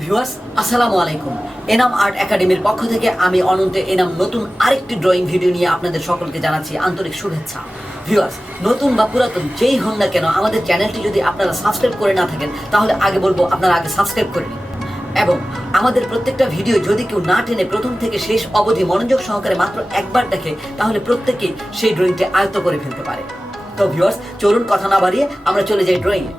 Viewers আসসালামু আলাইকুম। Enam art একাডেমির পক্ষ থেকে আমি অনন্ত এনাম নতুন আরেকটি ড্রয়িং ভিডিও নিয়ে আপনাদের সকলকে জানাচ্ছি আন্তরিক শুভেচ্ছা। ভিউয়ার্স, নতুন বা পুরাতন যেই হন না কেন আমাদের চ্যানেলটি যদি আপনারা সাবস্ক্রাইব করে না থাকেন তাহলে আগে বলবো আপনারা আগে সাবস্ক্রাইব করে নিন, এবং আমাদের প্রত্যেকটা ভিডিও যদি কেউ না টেনে প্রথম থেকে শেষ অবধি মনোযোগ সহকারে মাত্র একবার দেখে তাহলে প্রত্যেকেই সেই ড্রয়িংটি আয়ত্ত করে ফেলতে পারে। তো ভিউয়ার্স, চলুন কথা না বাড়িয়ে আমরা চলে যাই ড্রয়িংয়ে।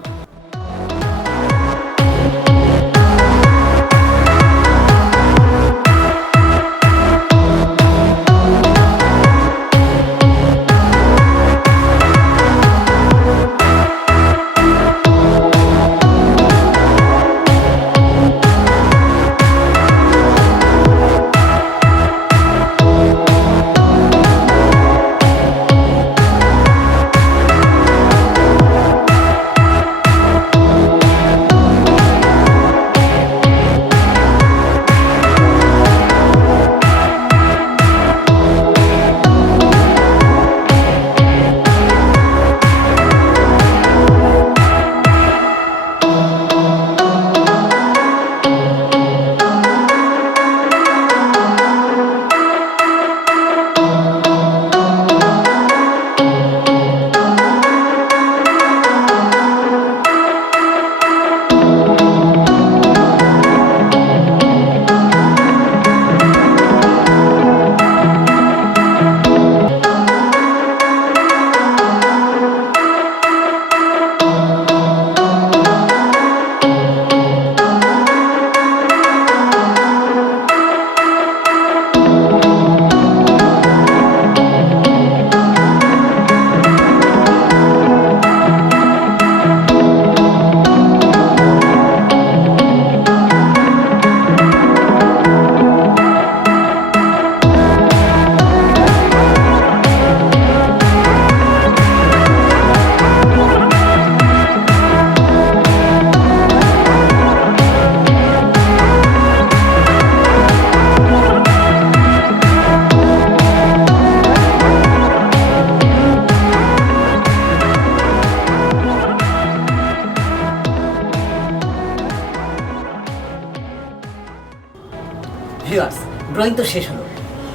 ভিউয়ার্স, ড্রয়িং তো শেষ হলো।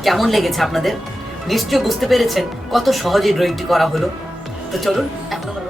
কেমন লেগেছে আপনাদের? নিশ্চয় বুঝতে পেরেছেন কত সহজে ড্রয়িংটি করা হলো। তো চলুন এখন আমরা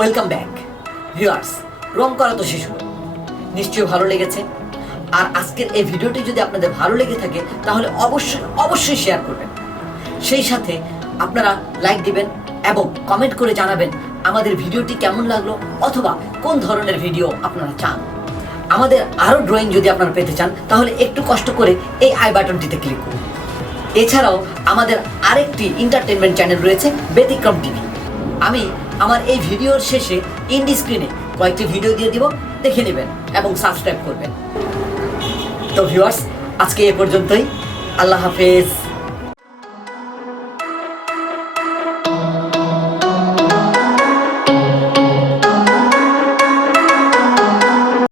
ওয়েলকাম ব্যাক ভিউয়ার্স। রং করা তো শেষ হলো, নিশ্চয়ই ভালো লেগেছে। আর আজকের এই ভিডিওটি যদি আপনাদের ভালো লেগে থাকে তাহলে অবশ্যই শেয়ার করবেন। সেই সাথে আপনারা লাইক দিবেন এবং কমেন্ট করে জানাবেন আমাদের ভিডিওটি কেমন লাগলো অথবা কোন ধরনের ভিডিও আপনারা চান। আমাদের আরও ড্রয়িং যদি আপনারা পেতে চান তাহলে একটু কষ্ট করে এই আই বাটনটিতে ক্লিক করুন। এছাড়াও আমাদের আরেকটি এন্টারটেনমেন্ট চ্যানেল রয়েছে ব্যতিক্রম টিভি। আমি আমার এই ভিডিওর শেষে ইন্ডি স্ক্রিনে কয়েকটি ভিডিও দিয়ে দিব, দেখে নেবেন এবং সাবস্ক্রাইব করবেন। তো ভিউয়ার্স, আজকে এ পর্যন্তই। আল্লাহ হাফেজ।